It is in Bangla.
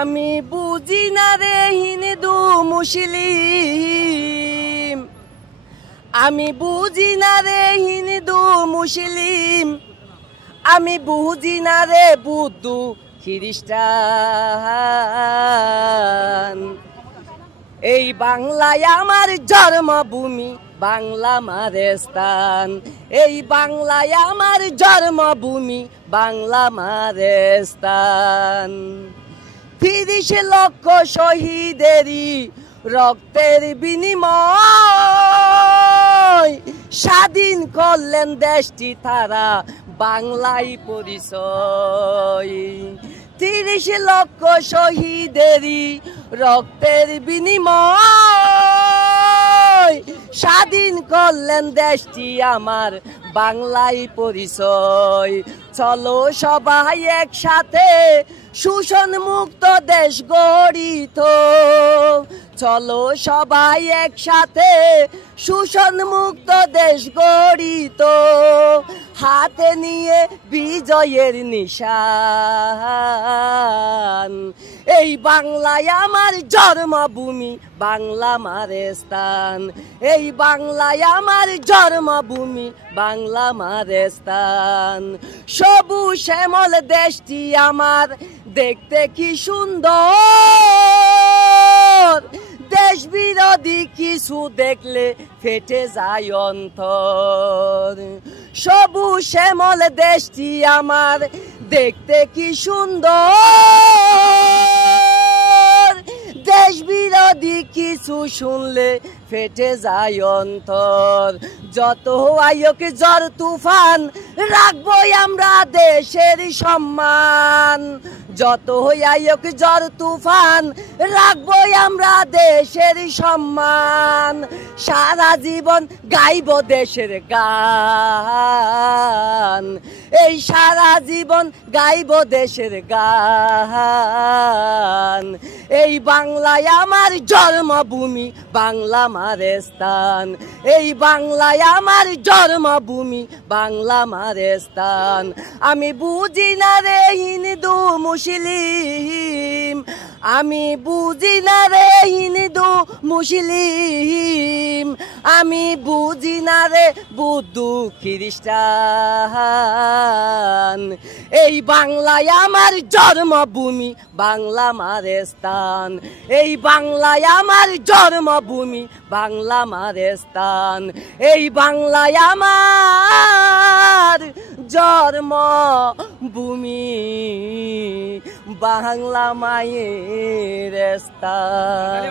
আমি বুঝি না রে হিন্দু মুসলিম, আমি বুঝি না রে হিন্দু মুসলিম, আমি বুঝি না রে বুদ্ধ খ্রিস্টান। এই বাংলায় আমার জন্মভূমি, বাংলা আমার স্থান। এই বাংলায় আমার জন্মভূমি, বাংলা আমার স্থান। ৩০ লক্ষ শহীদেরই রক্তের বিনিময় স্বাধীন করলেন দেশটি, তারা বাংলায় পরিচয়। ৩০ লক্ষ শহীদেরই রক্তের বিনিময় স্বাধীন করলেন দেশটি, আমার বাংলায় পরিচয়। চলো সবাই একসাথে শোষণ মুক্ত দেশ গড়িত, চলো সবাই একসাথে শোষণ মুক্ত দেশ গড়িত, হাতে নিয়ে বিজয়ের নিশান। এই বাংলায় আমার জন্মভূমি, বাংলা আমার স্থান। এই বাংলায় আমার জন্মভূমি, বাংলা আমার স্থান। সবুজ শ্যামল দেশটি আমার দেখতে কি সুন্দর, দেশ বিরোধী কিছু দেখলে ফেটে যায় অন্তর। সবুজ শ্যামল দেশটি আমার দেখতে কি সুন্দর, দেশ বিরোধী কিছু শুনলে ফেটে যায় অন্তর। যত আয়োক ঝড় তুফান রাখবো আমরা দেশের সম্মান, যত আয়োক ঝড় তুফান রাখবো আমরা দেশের সম্মান। সারা জীবন গাইব দেশের গান, এই সারা জীবন গাইব দেশের গান। এই বাংলায় আমার জন্মভূমি, বাংলা আমার স্থান। এই বাংলায় আমার জন্মভূমি, বাংলা আমার স্থান। আমি বুঝি না রে হিন্দু মুসলিম, আমি বুঝি না রে হিন্দু মুসলিম, আমি বুঝি না রে বুদ্ধ খ্রিস্টান। এই বাংলায় আমার জন্মভূমি, বাংলা আমার স্থান। এই বাংলায় আমার জন্মভূমি, বাংলা আমার স্থান। এই বাংলায় আমার জন্মভূমি, বাংলা মায়ের স্থান।